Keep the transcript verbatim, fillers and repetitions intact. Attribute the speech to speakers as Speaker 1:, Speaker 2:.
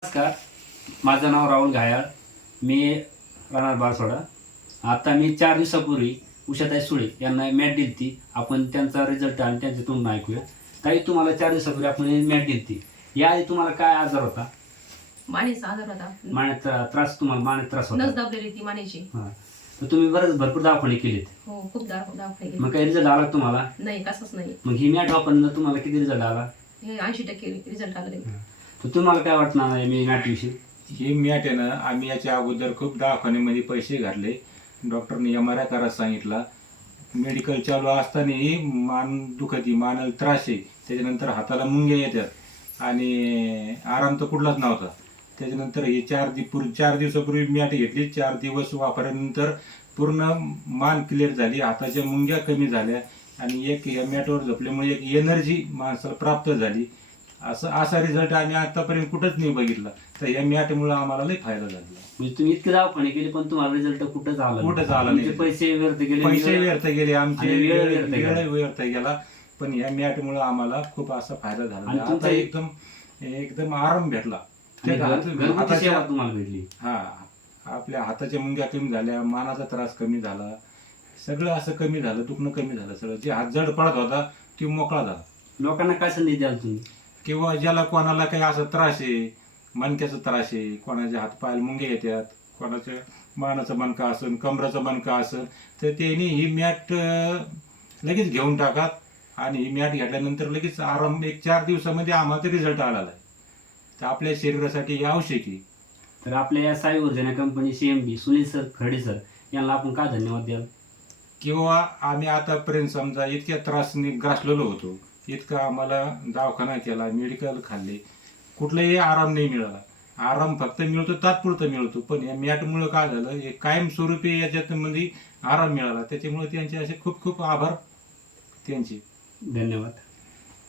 Speaker 1: नमस्कार, माझं नाव राहुल घायाळ. मी राहणार बारसोडा. आता मी चार दिवसापूर्वी उषाताई सुळे यांना मॅट दिली ती. आपण त्यांचा रिझल्ट आणि त्यांच्या तोंडून ऐकूया. ताई, तुम्हाला चार दिवसापूर्वी आपण मॅट दिली ती. याआधी तुम्हाला काय आजार होता?
Speaker 2: मानेचा आजार होता.
Speaker 1: मानेचा त्रास, तुम्हाला मानेचा त्रास होता?
Speaker 2: नस दाबलेली ती मानेची.
Speaker 1: हां, तर तुम्ही बरेच भरपूर दवाखाने केलेत.
Speaker 2: हो, खूप दाव दवाखाने केले.
Speaker 1: मग काही रिझल्ट आला का तुम्हाला?
Speaker 2: नाही, कसंच नाही.
Speaker 1: मग ही मॅट वापरल्यानंतर तुम्हाला किती रिझल्ट आला?
Speaker 2: हे ऐंशी टक्के रिझल्ट आला नाही.
Speaker 1: तर तुम्हाला काय वाटणार आहे मी मॅटविषयी?
Speaker 3: ही मॅट आहे ना, आम्ही याच्या अगोदर खूप दवाखान्यामध्ये पैसे घातले. डॉक्टरने एम आर आय करायला सांगितला. मेडिकल चालू असतानाही मान दुखती, मानाला त्रास आहे. त्याच्यानंतर हाताला मुंग्या येतात आणि आराम तर कुठलाच नव्हता. त्याच्यानंतर ही चार दि पूर्वी चार दिवसापूर्वी मॅट घेतली. चार दिवस वापरल्यानंतर पूर्ण मान क्लिअर झाली, हाताच्या मुंग्या कमी झाल्या आणि एक या मॅटवर झोपल्यामुळे एक एनर्जी माणसाला प्राप्त झाली. असं असा रिझल्ट आम्ही आतापर्यंत कुठंच नाही बघितला. तर या मॅटमुळे आम्हाला लई फायदा झाला.
Speaker 1: म्हणजे तुम्ही इतके दवाखाने केले पण तुम्हाला रिझल्ट कुठंच आला नाही.
Speaker 3: कुठंच आला नाही.
Speaker 1: तुमचे पैसे व्यर्थ गेले,
Speaker 3: पैसे व्यर्थ गेले, आमचे
Speaker 1: आणि वेळ
Speaker 3: वेळ
Speaker 1: व्यर्थ गेला.
Speaker 3: वेळ व्यर्थ गेला. पण या मॅटमुळे आम्हाला खूप असा फायदा झाला.
Speaker 1: आणि
Speaker 3: आता
Speaker 1: तुमचं-
Speaker 3: एकदम एकदम आराम भेटला.
Speaker 1: आणि
Speaker 3: ते
Speaker 1: घर-
Speaker 3: हात-
Speaker 1: घरगुती
Speaker 3: हाताच्या
Speaker 1: सेवा तुम्हाला भेटली.
Speaker 3: हा आपल्या हाताच्या मुंग्या कमी झाल्या, मानाचा त्रास कमी झाला, सगळं असं कमी झालं, दुखणं कमी झालं. सगळं जे हात जड पडत होता ते मोकळा झाला.
Speaker 1: लोकांना काय संधी द्याल तुम्ही?
Speaker 3: किंवा ज्याला कोणाला काही असा त्रास आहे, मणक्याचा त्रास आहे, कोणाच्या हात पायाला मुंगे येतात, कोणाच्या मानाचा मणका असेल, कमराचा मणका असेल, तर त्यांनी ही मॅट लगेच घेऊन टाकात आणि ही मॅट घेतल्यानंतर लगेच आराम. एक चार दिवसामध्ये आम्हाला रिझल्ट आलेला आहे. तर आपल्या शरीरासाठी हे आवश्यक आहे.
Speaker 1: तर आपल्या या Sai Urja company C M D Sunil sir Khade sir यांना आपण काय धन्यवाद द्याल?
Speaker 3: किंवा आम्ही आतापर्यंत समजा इतक्या त्रासने ग्रासलेलो होतो, इतका आम्हाला दवाखाना केला, मेडिकल खाल्ले, कुठलाही आराम नाही मिळाला. आराम फक्त मिळतो, तात्पुरता मिळतो. पण या मॅटमुळे काय झालं, हे कायमस्वरूपी याच्यात मध्ये आराम मिळाला. त्याच्यामुळे त्यांचे असे खूप खूप आभार त्यांचे.
Speaker 1: धन्यवाद.